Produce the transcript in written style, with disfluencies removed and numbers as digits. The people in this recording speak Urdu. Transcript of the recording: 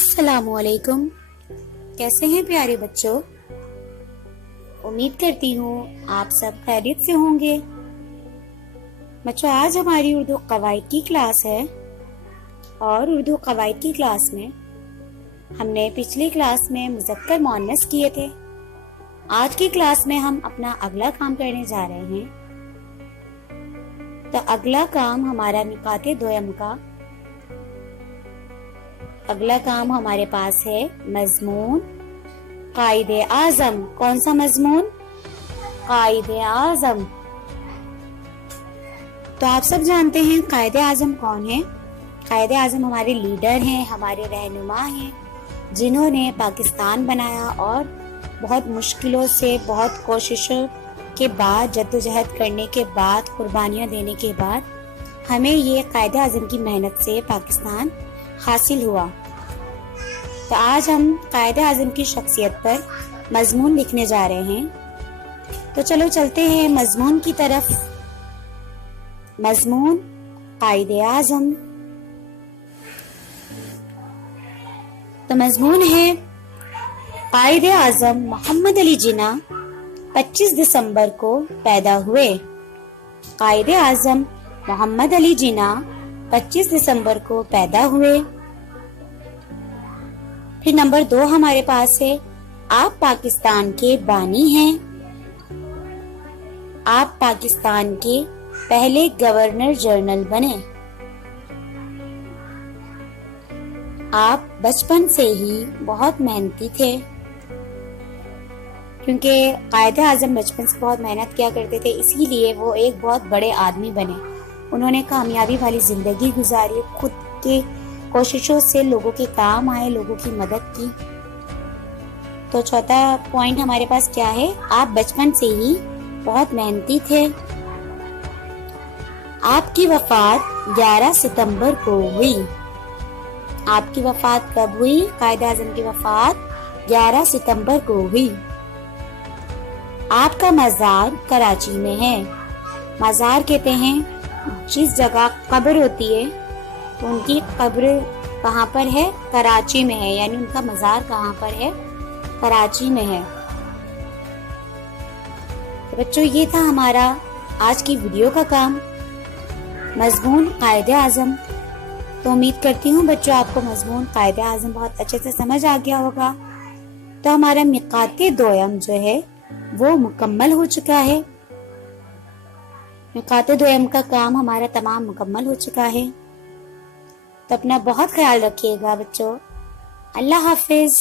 السلام علیکم، کیسے ہیں پیارے بچوں؟ امید کرتی ہوں آپ سب خیریت سے ہوں گے۔ بچوں، آج ہماری اردو قواعد کی کلاس ہے اور اردو قواعد کی کلاس میں ہم نے پچھلی کلاس میں مذکر مؤنث کیے تھے۔ آج کی کلاس میں ہم اپنا اگلا کام کرنے جا رہے ہیں۔ تو اگلا کام ہمارا نکات دویم کا اگلا کام ہمارے پاس ہے مضمون قائد اعظم۔ کون سا مضمون؟ قائد اعظم۔ تو آپ سب جانتے ہیں قائد اعظم کون ہے؟ قائد اعظم ہمارے لیڈر ہیں، ہمارے رہنما ہیں، جنہوں نے پاکستان بنایا اور بہت مشکلوں سے، بہت کوششوں کے بعد، جدوجہد کرنے کے بعد، قربانیاں دینے کے بعد ہمیں یہ قائد اعظم کی محنت سے پاکستان حاصل ہوا۔ تو آج ہم قائد اعظم کی شخصیت پر مضمون لکھنے جا رہے ہیں۔ تو چلو چلتے ہیں مضمون کی طرف۔ مضمون قائد اعظم۔ تو مضمون ہے قائد اعظم محمد علی جناح 25 دسمبر کو پیدا ہوئے۔ قائد اعظم محمد علی جناح 25 دسمبر کو پیدا ہوئے۔ پھر نمبر 2 ہمارے پاس ہے آپ پاکستان کے بانی ہیں۔ آپ پاکستان کے پہلے گورنر جنرل بنے۔ آپ بچپن سے ہی بہت محنتی تھے، کیونکہ قائد اعظم بچپن سے بہت محنت کیا کرتے تھے، اسی لیے وہ ایک بہت بڑے آدمی بنے۔ انہوں نے کامیابی والی زندگی گزاری، خود کے کوششوں سے لوگوں کے کام آئے، لوگوں کی مدد کی۔ تو چوتھا پوائنٹ ہمارے پاس کیا ہے؟ آپ بچپن سے ہی بہت محنتی تھے۔ آپ کی وفات 11 ستمبر کو ہوئی۔ آپ کی وفات کب ہوئی؟ قائد اعظم کی وفات 11 ستمبر کو ہوئی۔ آپ کا مزار کراچی میں ہے۔ مزار کہتے ہیں جس جگہ قبر ہوتی ہے، تو ان کی قبر کہاں پر ہے؟ کراچی میں ہے، یعنی ان کا مزار کہاں پر ہے؟ کراچی میں ہے۔ تو بچوں، یہ تھا ہمارا آج کی ویڈیو کا کام، مضمون قائد اعظم۔ تو امید کرتی ہوں بچوں آپ کو مضمون قائد اعظم بہت اچھے سے سمجھ آ گیا ہوگا۔ تو ہمارا نکات دویم جو ہے وہ مکمل ہو چکا ہے۔ نکات دویم کا کام ہمارا تمام مکمل ہو چکا ہے۔ تو اپنا بہت خیال رکھیے گا بچوں۔ اللہ حافظ۔